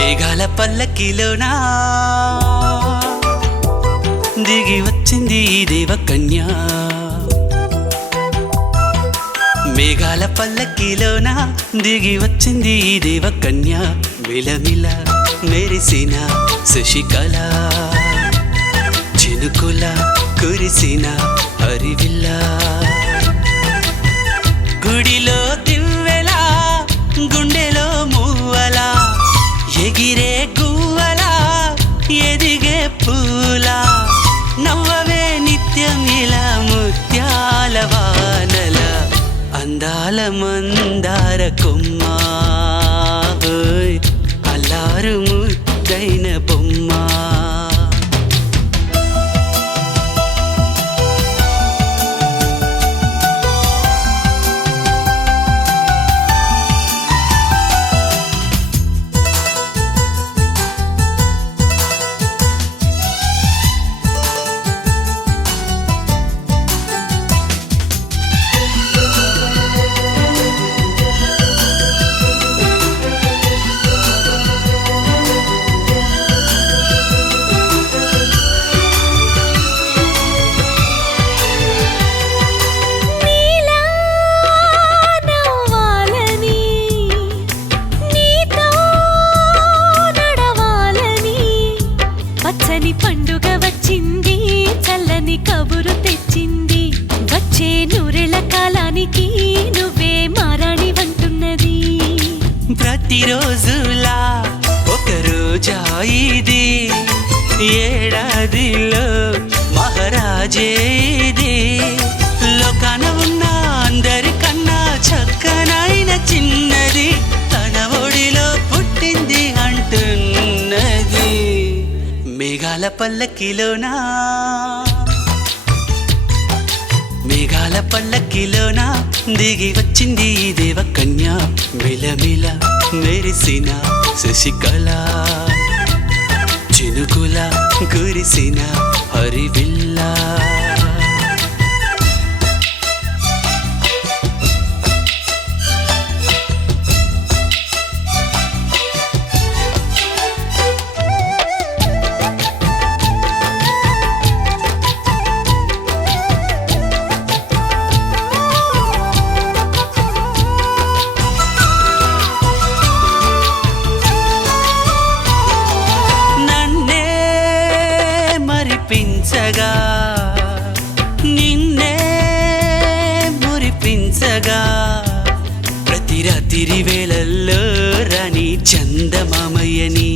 మేఘాల పల్లకిలోనా దిగి వచ్చింది ఈ దేవకన్య. మేఘాల పల్లకిలోనా దిగి వచ్చింది ఈ దేవకన్య. మిలమిల మెరిసిన శశికళ, చినుకుల కురిసిన హరివిల్ల, గుడిలో దివ్వెలా గుండెలో మూవలా, ఎగిరే గువ్వలా ఎదిగే పూలా, నవ్వవే నిత్యం ఇలా ముత్యాల వానల, అందాల మందార కొమ్మ, అల్లారు ముద్దైన బొమ్మ. పండుగ వచ్చింది, చల్లని కబురు తెచ్చింది, వచ్చే నూరెల కాలానికి నువ్వే మారాణి వంటున్నది. ప్రతిరోజులా ఒక రోజా ఇది, ఏడాదిలో మహారాజే ఇది, లోకాన ఉన్న అందరికన్నా చక్కనైన చిన్నది, తన ఒడిలో పుట్టింది అంటున్నది. మేఘాల పల్లకిలోనా, మేఘాల పల్లకిలోనా దిగి వచ్చింది ఈ దేవకన్య. మిలమిల మెరిసిన శశికళ, చినుకుల కురిసిన హరివిల్ల. మరిపించగా నిన్నే మురిపించగా, ప్రతి రాత్రి వేళల్లో రాణి చందమామయ్యని,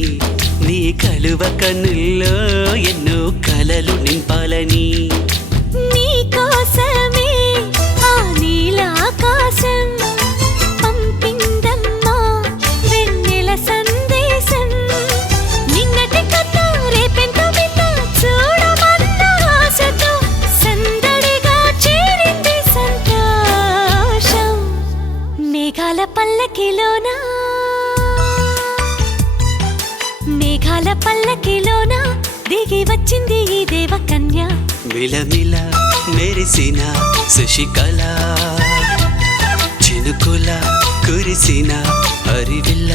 నీ కలువ కన్నుల్లో ఎన్నో కలలు నింపాలని. నీ కోసమే ఆ నీలాకాశం పంపిందమ్మా వెన్నెల సందేశం, నిన్నటి కథ రేపెంత చూడమన్న ఆశతో సందడిగా చేరింది సంతోషం. మేఘాల పల్లకిలోనా, మేఘాల పల్లకిలోనా దిగి వచ్చింది ఈ దేవకన్య. మిలమిల మెరిసిన శశికళ, చినుకుల కురిసిన హరివిల్ల.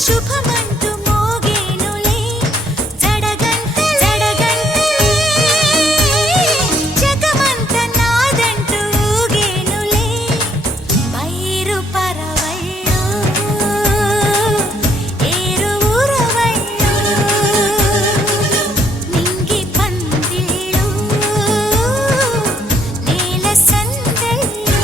శుభమంటూ మోగేనులే జడగంట జడగంటలే జగమంత నాదంటూ ఊగేనులే పైరు పరవళ్ళు ఏరు ఊరవళ్ళు నింగి పందిళ్ళు నేల సందళ్ళు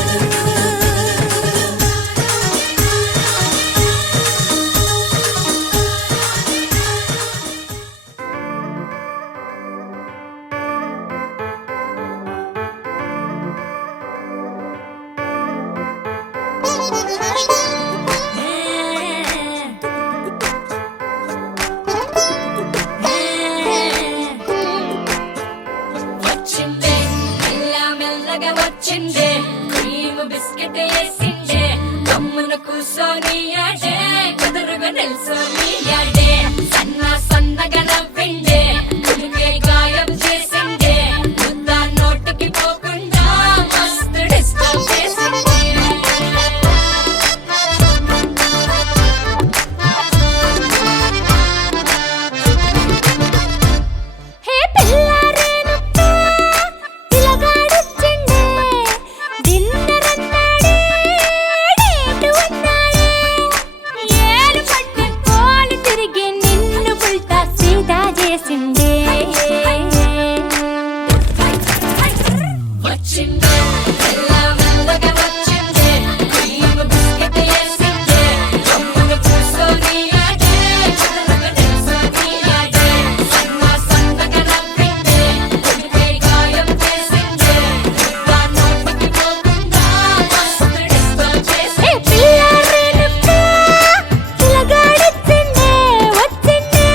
వచ్చిందే మెల్ల మెల్లగా వచ్చిందే క్రీమ్ బిస్కెట్ వేసిందే గమ్మున కూసోని ఆడే కుదురుగా నిల్సోని ఆడే సన్నగా నవ్విందే కుడికే గాయం చేసిందే ముద్ద నోటికి పోకుండా మస్తు డిస్టర్బ్ చేసిందే హే పిల్లారేనుక్క పిలగాడొచ్చిండే డిన్నరన్నాడే డేటు అన్నాడే ఏలు పట్టు కోలు తిరిగి నిన్ను పుల్టా సీదా చేసిండే వచ్చిందే మెల్ల మెల్లగా వచ్చిందే క్రీమ్ బిస్కెట్ వేసిందే గమ్మున కూసోని ఆడే కుదురుగా నిల్సోని ఆడే సన్నగా నవ్విందే కుడికే గాయం చేసిందే ముద్ద నోటికి పోకుండా మస్తు డిస్టర్బ్ హే చేసిందే పిల్లారేనుక్క పిలగాడొచ్చిండే వచ్చిండే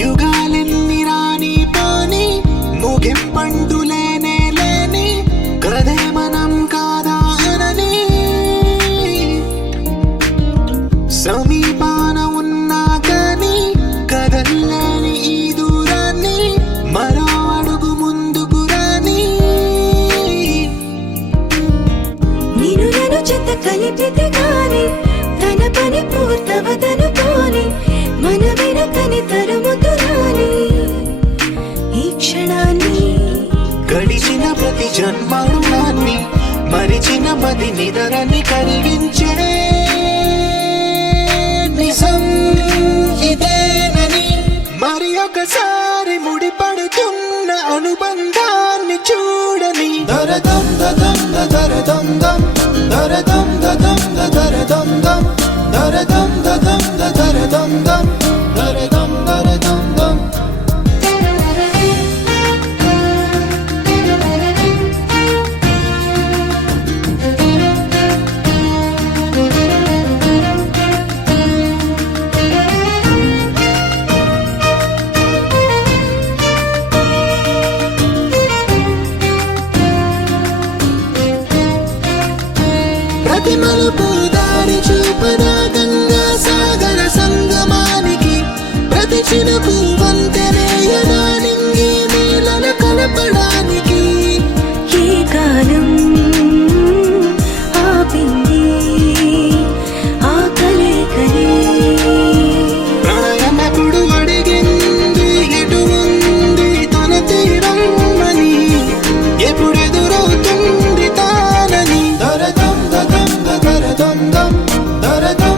యుగాలెన్ని రాని పోని ముగింపండు లేనే లేని కదే మనం కాదా అనని సమీపాన ఉన్నా కానీ కదల్లేని ఈ దూరాన్ని మరో అడుగు ముందుకు రాని నిన్ను నన్ను చెత్త కలిపితే గాని తన పని పూర్తవదనుకోని మన వెనకని తరుముతురాని ఈ క్షణాన్ని గడిచిన ప్రతి జన్మరుణాన్ని మరిచిన మది నిదరని కరిగించే నిజం ఇదేనని మరి ఒకసారి ముడిపడుతున్న అనుబంధాన్ని చూడని దరదం దదం దరదం దం దరదం దదం దరదం దం దరదం దదం దరదం దం దరదం దరదం దం ప్రతి మలుపు దారి చూపదా గంగా సాగర సంగమానికి ప్రతి చినుకు వంతెనేయనా నింగి నీళ్ళను కలపడానికి ఏ కాలం ఆపింది ఆ కలే ప్రళయమకుడు అడిగింది ఎటు ఉంది తన తీరమ్మని ఎప్పుడెదురవుతుంది తానని దరదం దదం దరదం దం దరదం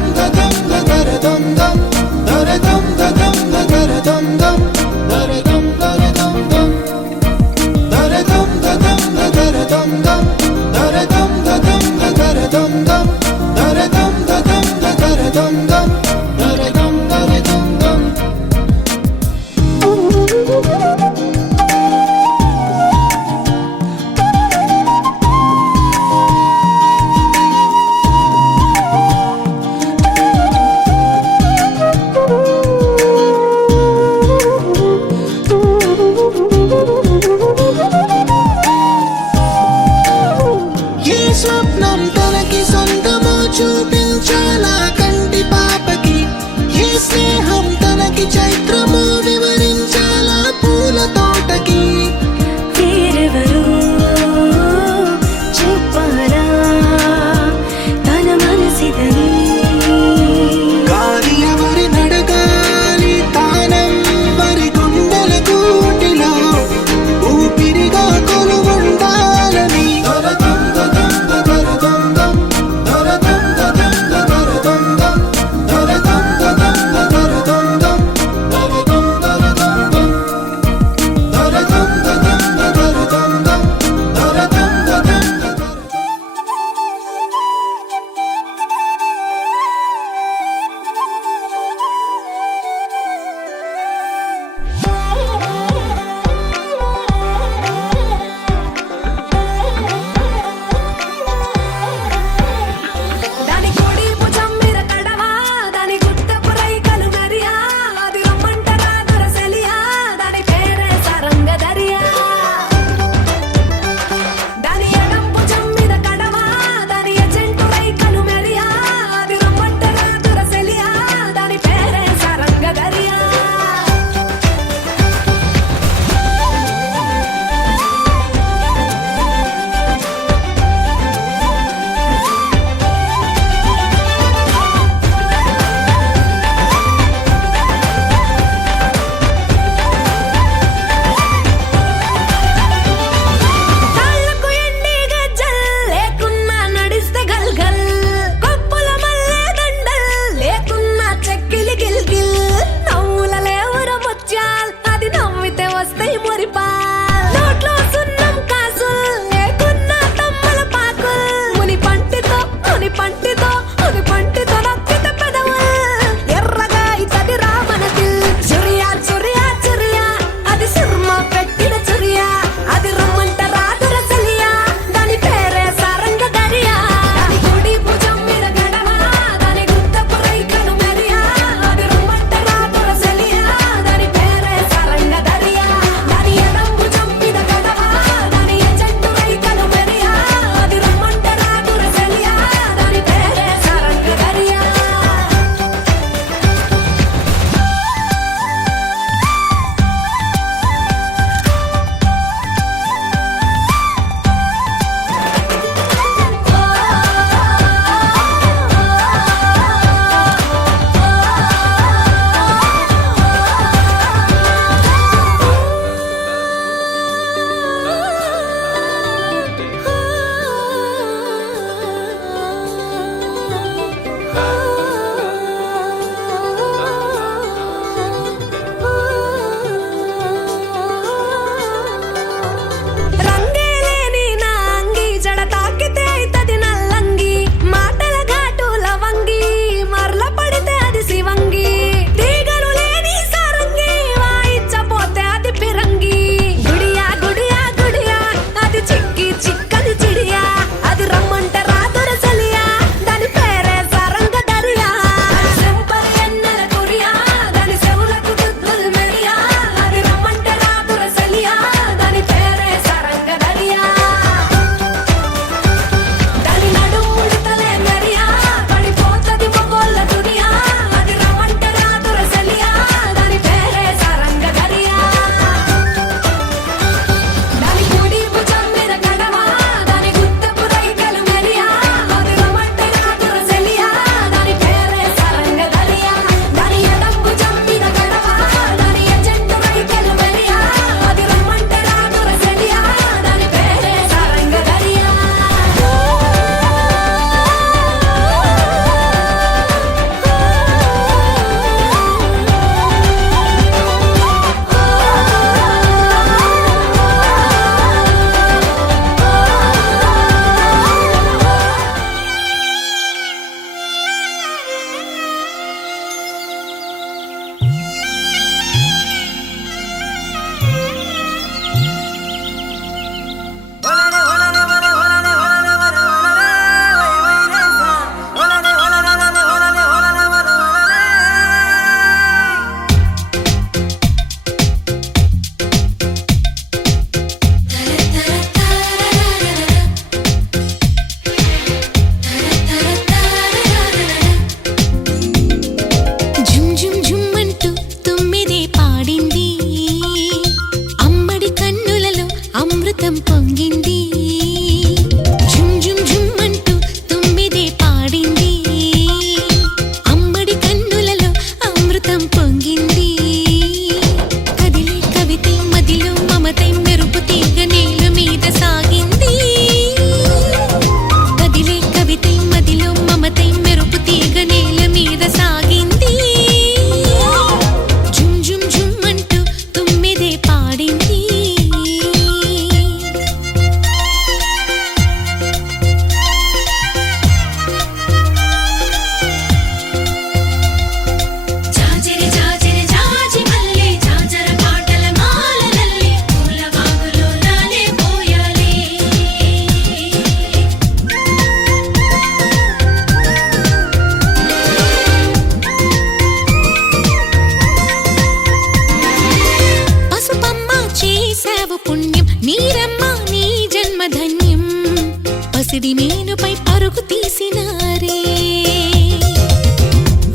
పసిడి మేనుపై పరుగు తీసినారే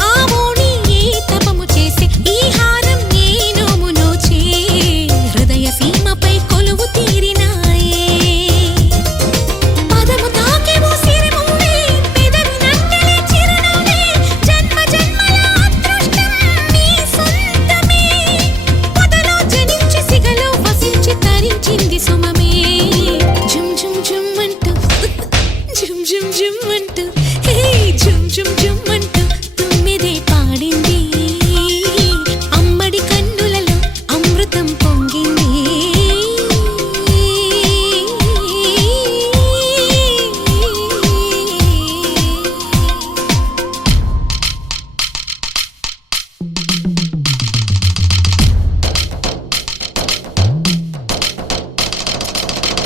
ఆమోని ఏ తపము చేసే ఈ హారం ఏ నోము నోచే హృదయ సీమపై కొలువు తీరినాయే పదము తాకేమో సిరిమూవే పెదవి నంటలే చిరునవ్వే జన్మ జన్మల అదృష్టం నీ సొంతమే పొదలో జనించి సిగలో వసించి తరించింది సుమమే జుమ్ జుమ్ జుమ్ అంటూ జుమ్ జుమ్ జుమ్ అంటూ హే జుమ్ జుమ్ జుమ్ అంటూ తుమ్మిదే పాడింది అమ్మడి కన్నులలో అమృతం పొంగింది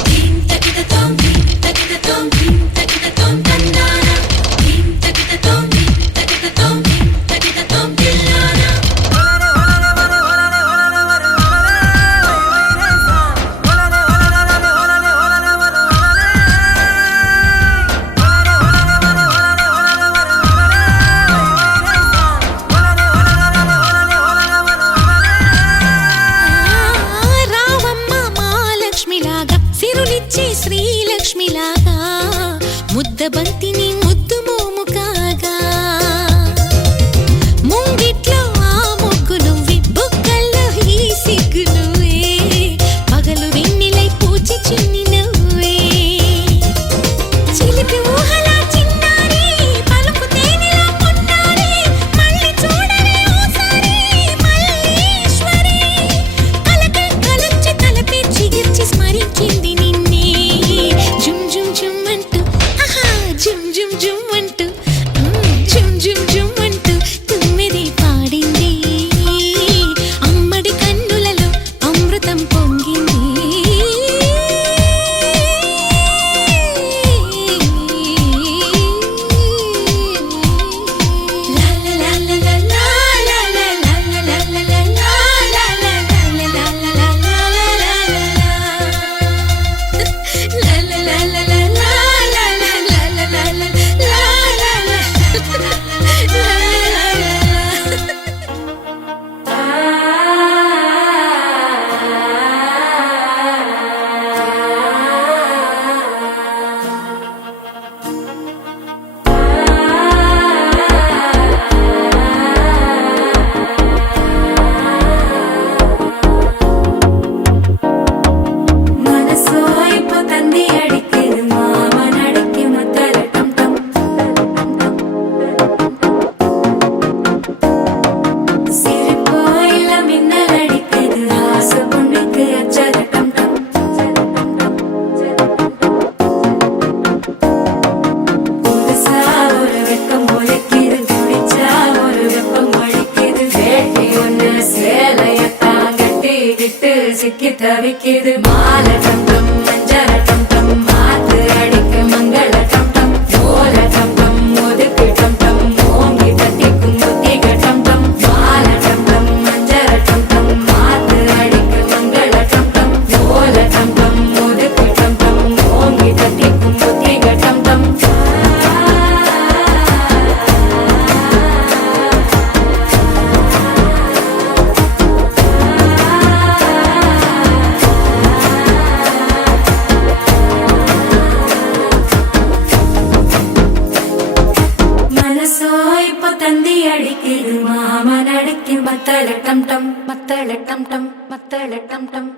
ధీం తకిటతోం ధీం తకిటతోం ధీం తకిటతోం తందానా ధీం తకిటతోం ధీం తకిటతోం ధీం తకిటతోం దిల్లానా రావమ్మ మహాలక్ష్మిలాగా సిరులిచ్చే శ్రీలక్ష్మిలాగా ముద్దబంతిని ముద్దు మోము కాగా ముంగిట్లో ఆ మొగ్గు నువ్వే బుగ్గల్లో ఈ సిగ్గు నువ్వే పగలు వెన్నెలై పూచి చిన్ని నువ్వే చిలిపి ఊహలా చిన్నారి పలుకు తేనెలా పొన్నారి మళ్ళీ చూడవే ఓసారి మల్లీశ్వరి కలకై కలంచి తలపే చిగిర్చి స్మరించింది నిన్నే జుమ్ జుమ్ జుమ్ అంటూ ఆహా జుమ్ జుమ్ జుమ్ అంటూ జుమ్ జుమ్ జుమ్ అంటూ తుమ్మిది పాడింది అమ్మడి కన్నులలో అమృతం పొంగింది లా లా లా లా లా లా లా లా లా లా లా లా లా లా లా మనసో ఇప్పు తంది అడికిது மாமன் அடிக்கி மத்தலட்டம் டம் சிரிப்போயில மின்னல் அடிக்குது ஆசை பொண்ணுக்கு அச்சதட்டம் டம் புதுசா ஒரு வெக்கம் முளைக்குது குடிச்சா ஒரு வெப்பம் அடிக்குது வேட்டி ஒண்ணு சேலையத்தான் கட்டிக்கிட்டு சிக்கி தவிக்குது மாலை டம் டம் மஞ்சள டம் டம் மாத்து அடிக்கு மங்கள டம் டம் ஓல டம் டம் ஒதுக்கு டம் டம் ஓங்கி தட்டிக்கும் புத்திக டம் டம் மாலை டம் டம் மஞ்சள டம் டம் மாத்து அடிக்கு மங்கள டம் டம் ஓல டம் டம் ஒதுக்கு டம் டம் ஓங்கி தட்டிக்கும் புத்திக டம் டம் మనసో ఇప్పు తంది అడికిது மாமன் அடிக்கி மத்தளட்டம் டம் மத்தளட்டம் டம் மத்தளட்டம் டம்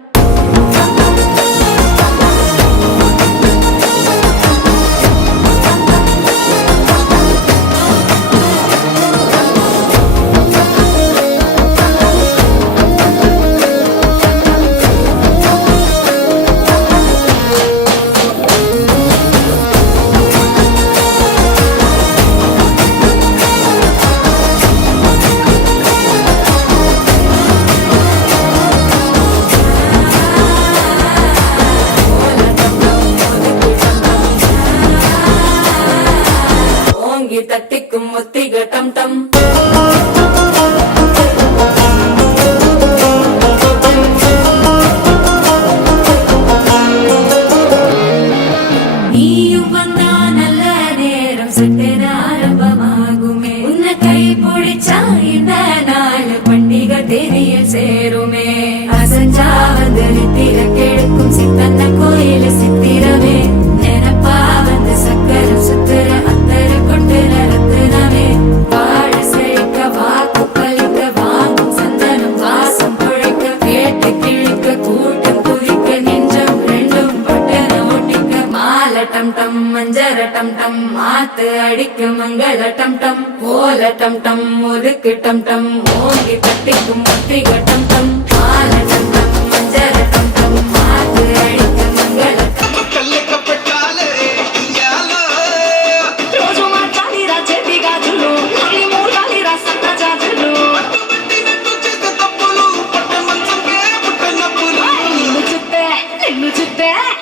தட்டிக்கும் ஒத்திக டம் டம் நீயும் வந்தா நல்ல நேரம் சட்டென ஆரம்பமாகுமே உன்னை கை பிடிச்சா இந்த நாள் பண்டிகை தேதியில் சேருமே அசஞ்சா வந்து நித்திர கெடுக்கும் சித்தன்ன கோயில சித்திரமே நினப்பா வந்து சக்கரம் சுத்துற அத்தர கொட்டுற ரத்தினமே வாழ செழிக்க வாக்கு பலிக்க வாங்கும் சந்தனம் வாசம் குழைக்க கேட்டு கிழிக்க கூட்டம் குதிக்க நெஞ்சம் ரெண்டும் பட்டன ஒட்டிக்க மால டம் டம் மஞ்சர டம் டம் மாத்து அடிக்க மங்கள டம் டம் ஓல டம் டம் ஒதுக்கு டம் டம் ஓங்கி தட்டிக்கும் ஒத்திக டம் டம் மால டம் டம் மஞ்சர டம் டம் மாத்து அடிக்க மங்கள டம் కళ్ళెక్క పెట్టాలే ఇయ్యాలో రోజు మార్చాలిరా చేతి గాజులు మళ్ళీ మూడాలిరా సత్తా జాజులు పట్టుబట్టినట్టు చేసే తప్పులు పట్ట మంచంకే పుట్ట నప్పులు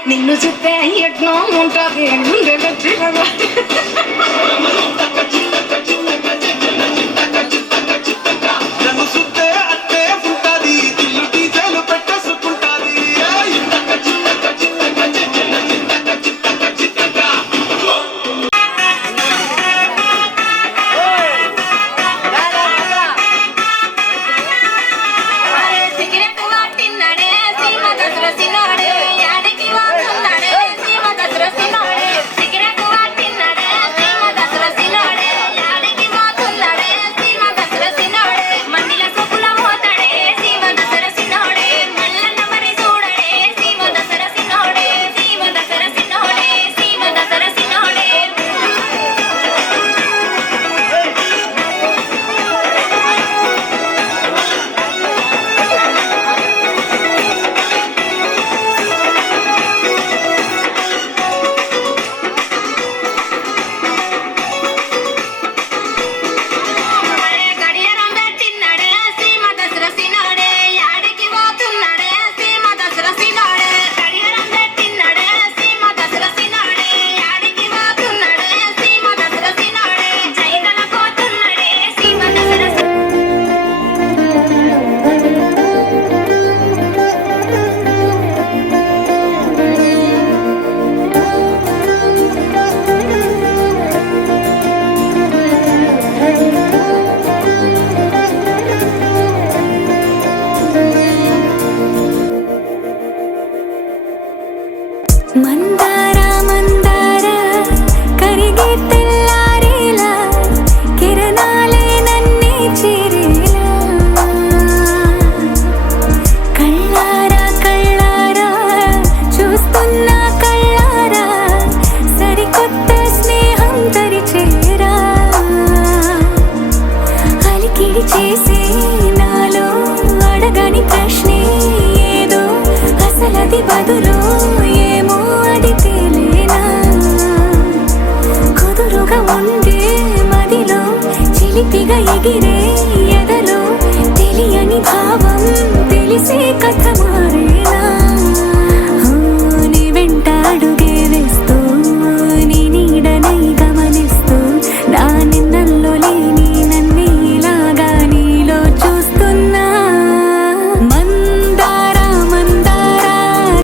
నిన్ను చూస్తే ఎట్నో ఉంటది గుండె గట్టిగా నన్ను సుత్తే అట్టే ఉంటాది ఇల్లు డీజేలు పెట్టేసుకుంటాది సిగరెట్ వాటిన్నాడే సీమ దసరసినాడే యాడికి వాడుతున్నాడే సీమ దసరసినాడే సిగరెట్ వాటిన్నాడే సీమ దసరసినాడే యాడికి వాడుతున్నాడే సీమ దసరసినాడే మందిల సొప్పుల పోతాడే సీమ దసరసినాడే మల్లన్న మరి చూడడే సీమ దసరసినాడే సీమ దసరసినాడే సీమ దసరసినాడే గడియారం పెట్టిన్నాడే సీమ దసరసినాడే యాడికి పోతున్నాడే సీమ దసరసినాడే గడియారం పెట్టిన్నాడే సీమ దసరసినాడే యాడికి పోతున్నాడే సీమ దసరసినాడే జైతల పోతున్నాడే సీమ దసరసి మందార మందార కరిగే తెల్లారేలా కిరణాలే నన్నే చేరేలా కళ్ళారా కళ్ళారా చూస్తున్నా కళ్ళారా సరికొత్త స్నేహం తరిచేరా అలికిడి చేసే నాలో అడగని ప్రశ్నే ఏదో అసలది బదులు ఏమో అది తేలేనా కుదురుగా ఉండే మదిలో చిలిపిగా ఎగిరే